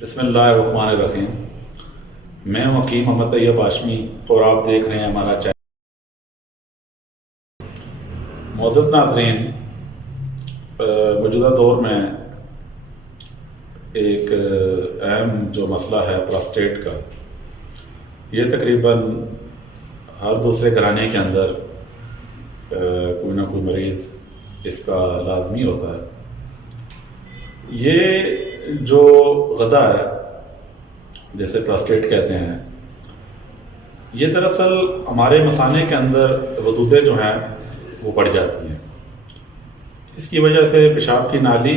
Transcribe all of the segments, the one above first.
بسم اللہ الرحمن الرحیم۔ میں ہوں حکیم محمد طیب ہاشمی اور آپ دیکھ رہے ہیں ہمارا چینل۔ معزز ناظرین، موجودہ دور میں ایک اہم جو مسئلہ ہے پراسٹیٹ کا، یہ تقریباً ہر دوسرے گھرانے کے اندر کوئی نہ کوئی مریض اس کا لازمی ہوتا ہے۔ یہ جو غدہ ہے جیسے پراسٹیٹ کہتے ہیں، یہ دراصل ہمارے مثانے کے اندر غدودیں جو ہیں وہ بڑھ جاتی ہیں۔ اس کی وجہ سے پیشاب کی نالی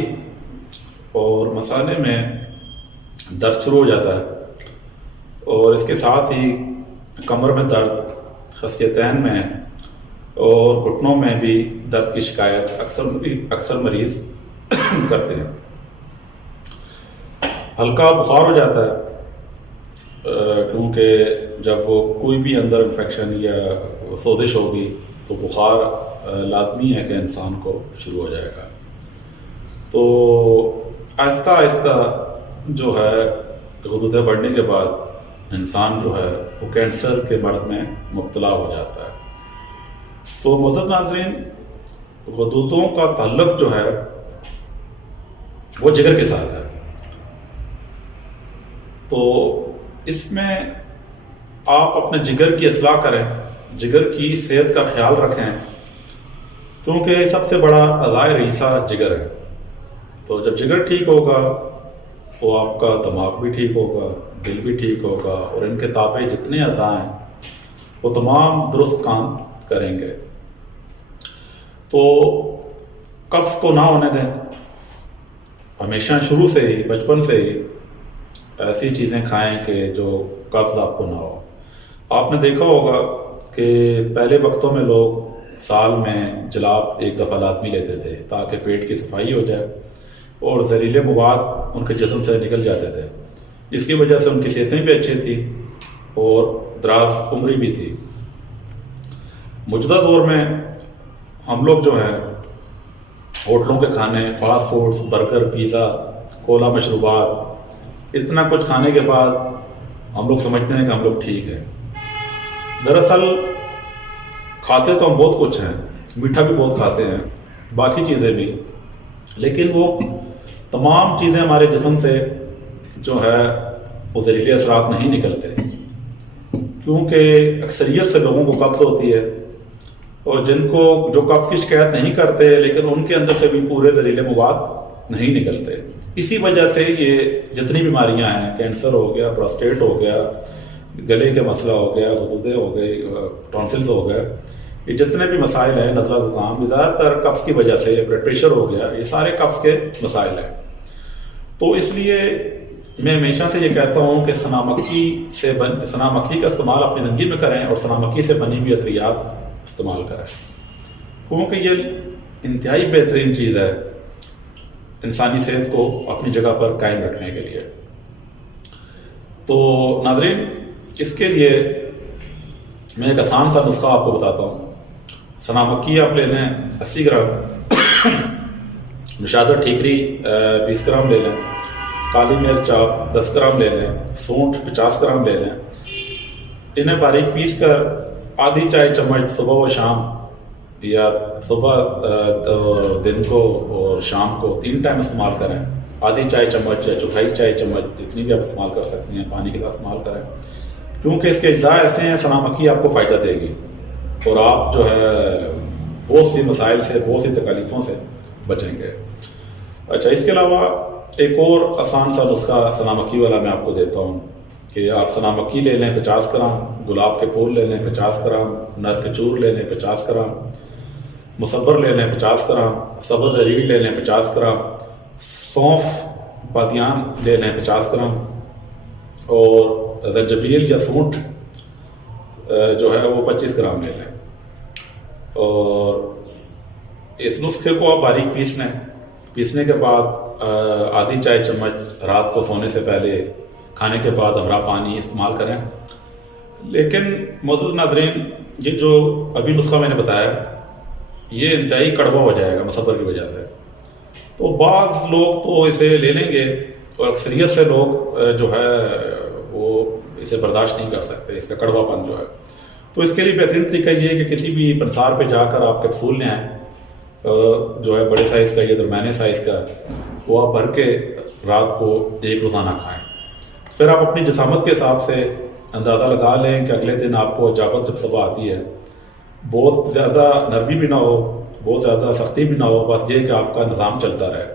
اور مثانے میں درد شروع ہو جاتا ہے، اور اس کے ساتھ ہی کمر میں درد، خصیتین میں اور گھٹنوں میں بھی درد کی شکایت اکثر مریض کرتے ہیں۔ ہلکا بخار ہو جاتا ہے، کیونکہ جب وہ کوئی بھی اندر انفیکشن یا سوزش ہوگی تو بخار لازمی ہے کہ انسان کو شروع ہو جائے گا۔ تو آہستہ آہستہ جو ہے غدودیں بڑھنے کے بعد انسان جو ہے وہ کینسر کے مرض میں مبتلا ہو جاتا ہے۔ تو معزز ناظرین، غدودوں کا تعلق جو ہے وہ جگر کے ساتھ ہے۔ تو اس میں آپ اپنے جگر کی اصلاح کریں، جگر کی صحت کا خیال رکھیں، کیونکہ سب سے بڑا اعضائے رئیسہ جگر ہے۔ تو جب جگر ٹھیک ہوگا تو آپ کا دماغ بھی ٹھیک ہوگا، دل بھی ٹھیک ہوگا، اور ان کے تابع جتنے اعضاء ہیں وہ تمام درست کام کریں گے۔ تو قبض کو نہ ہونے دیں، ہمیشہ شروع سے ہی، بچپن سے ہی ایسی چیزیں کھائیں کہ جو قبض آپ کو نہ ہو۔ آپ نے دیکھا ہوگا کہ پہلے وقتوں میں لوگ سال میں جلاب ایک دفعہ لازمی لیتے تھے تاکہ پیٹ کی صفائی ہو جائے، اور زہریلے مواد ان کے جسم سے نکل جاتے تھے، جس کی وجہ سے ان کی صحتیں بھی اچھی تھی اور دراز عمری بھی تھی۔ موجودہ دور میں ہم لوگ جو ہیں ہوٹلوں کے کھانے، فاسٹ فوڈز، برگر، پیزا، کولا مشروبات، اتنا کچھ کھانے کے بعد ہم لوگ سمجھتے ہیں کہ ہم لوگ ٹھیک ہیں۔ دراصل کھاتے تو ہم بہت کچھ ہیں، میٹھا بھی بہت کھاتے ہیں، باقی چیزیں بھی، لیکن وہ تمام چیزیں ہمارے جسم سے جو ہے وہ زہریلے اثرات نہیں نکلتے، کیونکہ اکثریت سے لوگوں کو قبض ہوتی ہے، اور جن کو جو قبض کی شکایت نہیں کرتے لیکن ان کے اندر سے بھی پورے زہریلے مواد نہیں نکلتے۔ اسی وجہ سے یہ جتنی بیماریاں ہیں، کینسر ہو گیا، پراسٹیٹ ہو گیا، گلے کے مسئلہ ہو گیا، غدودیں ہو گئی، ٹونسلز ہو گئے، یہ جتنے بھی مسائل ہیں، نزلہ زکام، یہ زیادہ تر قبض کی وجہ سے، بلڈ پریشر ہو گیا، یہ سارے قبض کے مسائل ہیں۔ تو اس لیے میں ہمیشہ سے یہ کہتا ہوں کہ سنا مکھی کا استعمال اپنی زندگی میں کریں، اور سنا مکھی سے بنی ہوئی ادویات استعمال کریں، کیونکہ یہ انتہائی بہترین چیز ہے انسانی صحت کو اپنی جگہ پر قائم رکھنے کے لیے۔ تو ناظرین، اس کے لیے میں ایک آسان سا نسخہ آپ کو بتاتا ہوں۔ سنا مکھی آپ لے لیں 80 گرام، نشادر ٹھیکری 20 گرام لے لیں، کالی مرچ آپ 10 گرام لے لیں، سونٹ 50 گرام لے لیں۔ انہیں باریک پیس کر آدھی چائے چمچ صبح و شام، یا صبح اور دن کو اور شام کو 3 ٹائم استعمال کریں۔ آدھی چائے چمچ یا چوتھائی چائے چمچ، جتنی بھی آپ استعمال کر سکتے ہیں، پانی کے ساتھ استعمال کریں، کیونکہ اس کے اجزاء ایسے ہیں، سنا مکھی آپ کو فائدہ دے گی، اور آپ جو ہے بہت سی مسائل سے، بہت سی تکالیفوں سے بچیں گے۔ اچھا، اس کے علاوہ ایک اور آسان سا نسخہ سنا مکھی والا میں آپ کو دیتا ہوں کہ آپ سنا مکھی لے لیں 50 گرام، گلاب کے پھول لے لیں 50 گرام، نر کچور لے لیں 50 گرام، مصبر لے لیں 50 گرام، سبز ریڑھ لے لیں 50 گرام، سونف بادیان لے لیں 50 گرام، اور زنجبیل یا سونٹ جو ہے وہ 25 گرام لے لیں۔ اور اس نسخے کو آپ باریک پیس لیں۔ پیسنے کے بعد آدھی چائے چمچ رات کو سونے سے پہلے، کھانے کے بعد ہمراہ پانی استعمال کریں۔ لیکن معزز ناظرین، یہ جو ابھی نسخہ میں نے بتایا یہ انتہائی کڑوا ہو جائے گا مصبر کی وجہ سے، تو بعض لوگ تو اسے لے لیں گے اور اکثریت سے لوگ جو ہے وہ اسے برداشت نہیں کر سکتے، اس کا کڑوا پن جو ہے. تو اس کے لیے بہترین طریقہ یہ ہے کہ کسی بھی پنسار پہ جا کر آپ کیپسول لے آئیں، جو ہے بڑے سائز کا یا درمیانے سائز کا، وہ آپ بھر کے رات کو ایک روزانہ کھائیں. پھر آپ اپنی جسامت کے حساب سے اندازہ لگا لیں کہ اگلے دن آپ کو اجابت جب صبح آتی ہے، بہت زیادہ نرمی بھی نہ ہو، بہت زیادہ سختی بھی نہ ہو، بس یہ کہ آپ کا نظام چلتا رہے.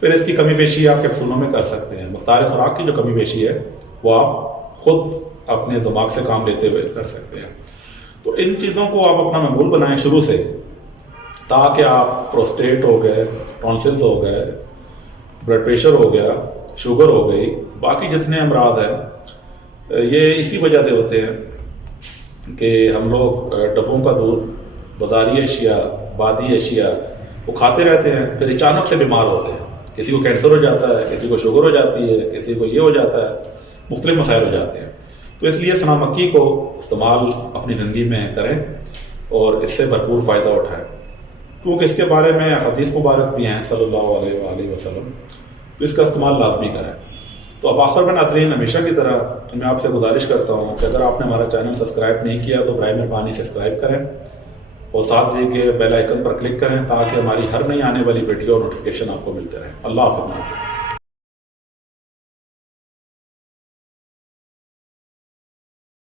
پھر اس کی کمی بیشی آپ کیپسولوں میں کر سکتے ہیں. مقدار خوراک کی جو کمی بیشی ہے وہ آپ خود اپنے دماغ سے کام لیتے ہوئے کر سکتے ہیں. تو ان چیزوں کو آپ اپنا معمول بنائیں شروع سے، تاکہ آپ پروسٹیٹ ہو گئے، ٹونسلز ہو گئے، بلڈ پریشر ہو گیا، شوگر ہو گئی، باقی جتنے امراض ہیں یہ اسی وجہ سے ہوتے ہیں کہ ہم لوگ ڈبوں کا دودھ، بازاری اشیاء، بادی اشیاء وہ کھاتے رہتے ہیں، پھر اچانک سے بیمار ہوتے ہیں. کسی کو کینسر ہو جاتا ہے، کسی کو شوگر ہو جاتی ہے، کسی کو یہ ہو جاتا ہے، مختلف مسائل ہو جاتے ہیں. تو اس لیے سنا مکی کو استعمال اپنی زندگی میں کریں اور اس سے بھرپور فائدہ اٹھائیں، کیونکہ اس کے بارے میں حدیث مبارک بھی ہیں صلی اللہ علیہ وآلہ وسلم. تو اس کا استعمال لازمی کریں. تو اب آخر میں ناظرین ہمیشہ کی طرح میں آپ سے گزارش کرتا ہوں کہ اگر آپ نے ہمارا چینل سبسکرائب نہیں کیا تو برائے مہربانی سبسکرائب کریں اور ساتھ دے کے بیل آئیکن پر کلک کریں تاکہ ہماری ہر نئی آنے والی ویڈیو اور نوٹیفیکیشن آپ کو ملتے رہیں. اللہ حافظ ناظرین.